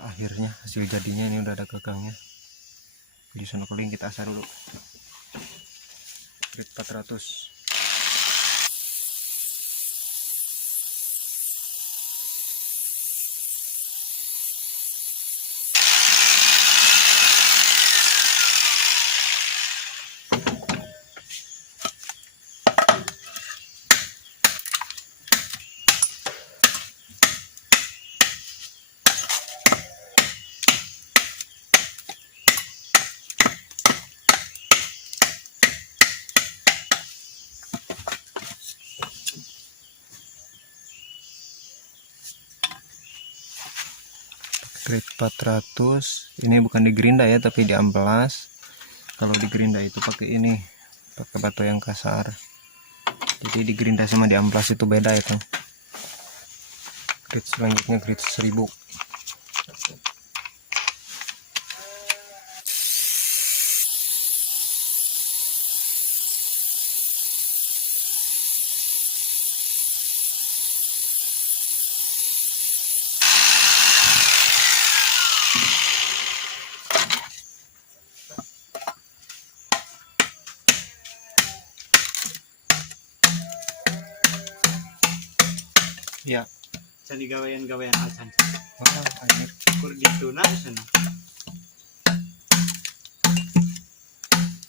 Akhirnya hasil jadinya ini udah ada gagangnya. Di snorkeling kita asar dulu. Grade 400. Grade 400 ini bukan di gerinda ya, tapi di amplas. Kalau di gerinda itu pakai ini, pakai batu yang kasar. Jadi di gerinda sama di amplas itu beda ya kan. Grade selanjutnya grade 1000. Ya, jadi gawean-gawean acan. mana air Kur gitu nah sana.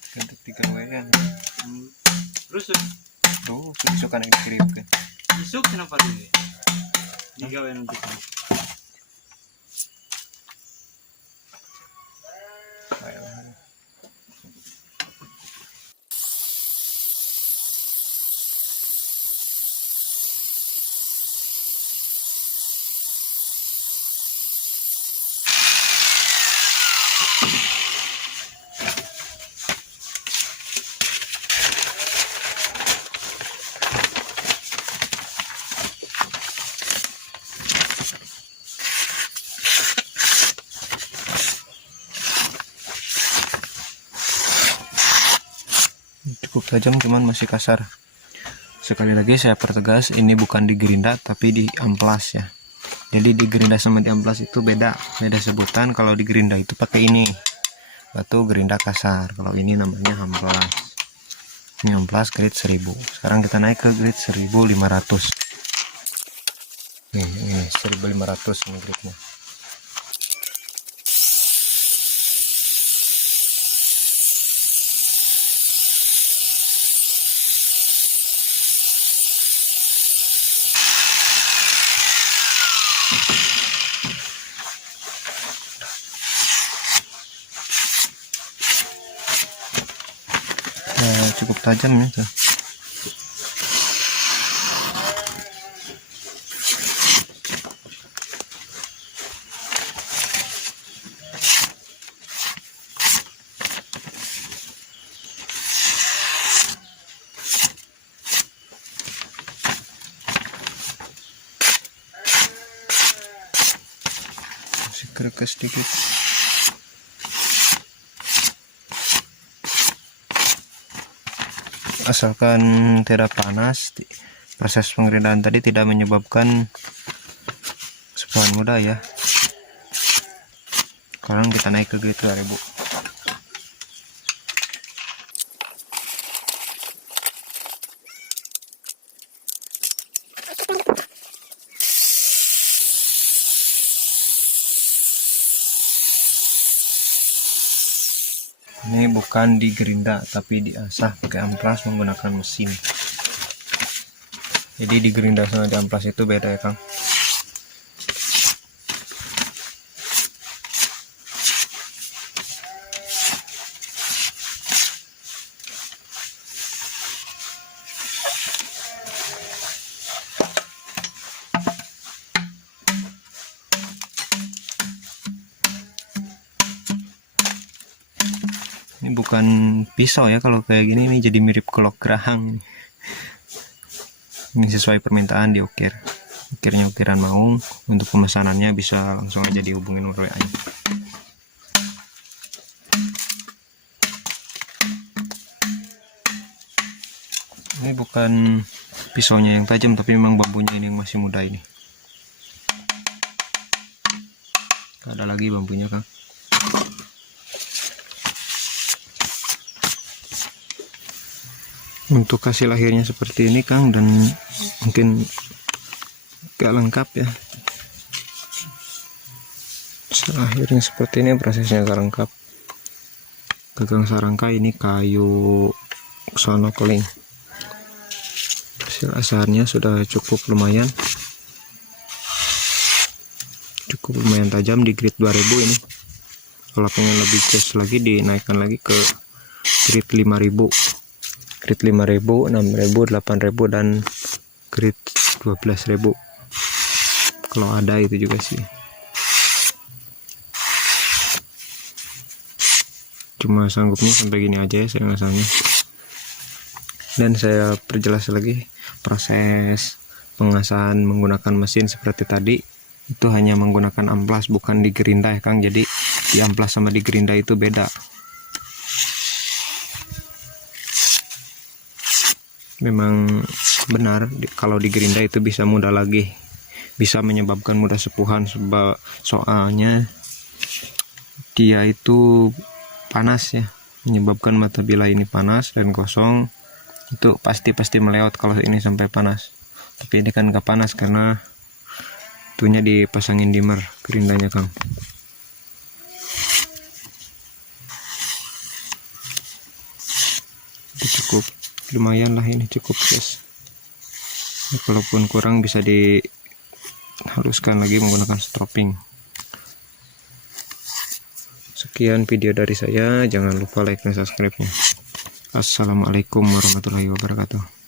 ganti 3 wean. Rusuk. Tuh, besok kan dikirim kan. Rusuk kenapa dulu? Di gawean untuk sana. Cukup tajam cuman masih kasar. Sekali lagi saya pertegas, ini bukan di gerinda tapi di amplas ya. Jadi di gerinda sama di amplas itu beda sebutan. Kalau di gerinda itu pakai ini batu gerinda kasar, kalau ini namanya amplas. Ini amplas grade 1000. Sekarang kita naik ke grade 1500. Ini 1500 ini grade-nya. Cukup tajam ya tuh. Masih kerekes sedikit. Asalkan tidak panas, proses pengerindaan tadi tidak menyebabkan sepuhan mudah ya. Sekarang kita naik ke grade 2000. Ini bukan di gerinda tapi diasah pakai amplas menggunakan mesin. Jadi di gerinda sama di amplas itu beda ya Kang. Ini bukan pisau ya, kalau kayak gini ini jadi mirip kolok gerahang. Ini sesuai permintaan diukir. Ukirnya ukiran maung. Untuk pemesanannya bisa langsung aja dihubungin WA nya. Ini bukan pisaunya yang tajam tapi memang bambunya ini yang masih muda ini. Ada lagi bambunya Kang. Untuk hasil akhirnya seperti ini Kang, dan mungkin gak lengkap ya. Hasil akhirnya seperti ini, prosesnya gak lengkap. Gagang sarangka ini kayu sonokeling. Hasil asalnya sudah cukup lumayan. Cukup lumayan tajam di grade 2000 ini. Kalau pengen lebih jos lagi dinaikkan lagi ke grade 5000. Grade 5000, 6000, 8000 dan grade 12000. Kalau ada itu juga sih. Cuma sanggupnya sampai gini aja ya saya ngasahnya. Dan saya perjelas lagi, proses pengasahan menggunakan mesin seperti tadi itu hanya menggunakan amplas, bukan di gerinda ya Kang. Jadi di amplas sama di gerinda itu beda. Memang benar kalau di gerinda itu bisa mudah lagi, bisa menyebabkan mudah sepuhan, soalnya dia itu panas ya, menyebabkan mata bilah ini panas dan kosong. Itu pasti melewat kalau ini sampai panas. Tapi ini kan gak panas karena itunya dipasangin dimmer gerindanya Kang. Itu cukup lumayan lah, ini cukup guys. Kalaupun kurang bisa dihaluskan lagi menggunakan stropping. Sekian video dari saya, jangan lupa like dan subscribe nya. Assalamualaikum warahmatullahi wabarakatuh.